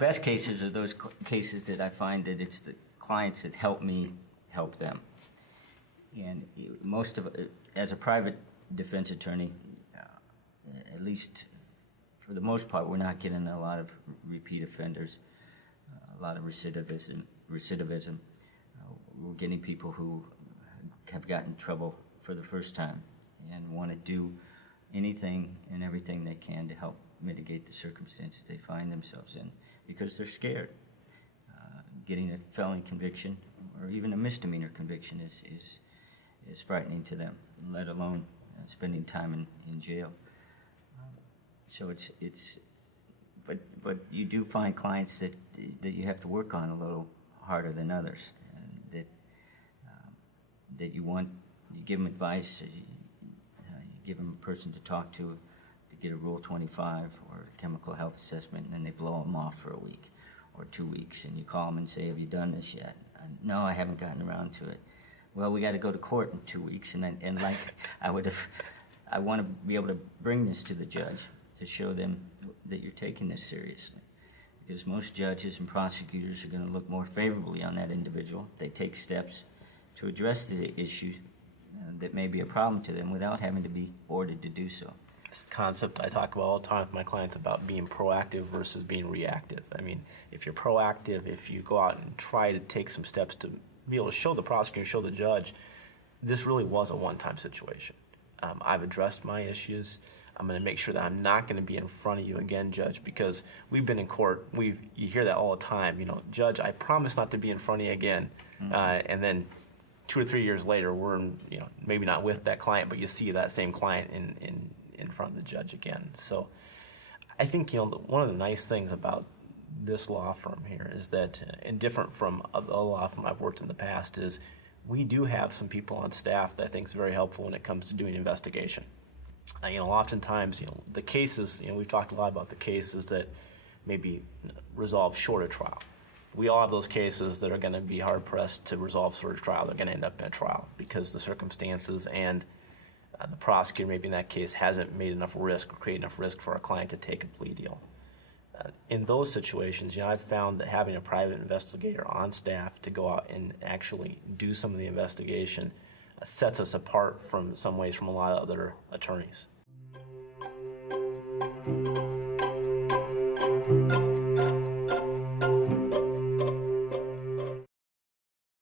best cases are those cases that I find that it's the clients that help me help them. And most of as a private defense attorney, at least for the most part, we're not getting a lot of repeat offenders, a lot of recidivism. We're getting people who have gotten in trouble for the first time and want to do anything and everything they can to help mitigate the circumstances they find themselves in because they're scared. Getting a felony conviction or even a misdemeanor conviction is frightening to them, let alone spending time in jail. So but you do find clients that you have to work on a little harder than others, that you give them advice, you give them a person to talk to get a Rule 25 or a chemical health assessment, and then they blow them off for a week or 2 weeks, and you call them and say, have you done this yet? No, I haven't gotten around to it. Well, we got to go to court in 2 weeks, and like I want to be able to bring this to the judge to show them that you're taking this seriously. Because most judges and prosecutors are going to look more favorably on that individual. They take steps to address the issue that may be a problem to them without having to be ordered to do so. This concept I talk about all the time with my clients about being proactive versus being reactive. I mean, if you're proactive, if you go out and try to take some steps to be able to show the prosecutor, show the judge, this really was a one-time situation. I've addressed my issues. I'm going to make sure that I'm not going to be in front of you again, Judge, because we've been in court. You hear that all the time. You know, Judge, I promise not to be in front of you again. And then 2 or 3 years later, we're in, maybe not with that client, but you see that same client in front of the judge again. So I think one of the nice things about this law firm here is that, and different from a law firm I've worked in the past, is we do have some people on staff that I think is very helpful when it comes to doing investigation. Oftentimes, the cases, we've talked a lot about the cases that maybe resolve short of trial. We all have those cases that are going to be hard pressed to resolve short of trial. They're going to end up in a trial because the circumstances and the prosecutor, maybe in that case, hasn't made enough risk or created enough risk for a client to take a plea deal. In those situations, I've found that having a private investigator on staff to go out and actually do some of the investigation sets us apart from some ways from a lot of other attorneys.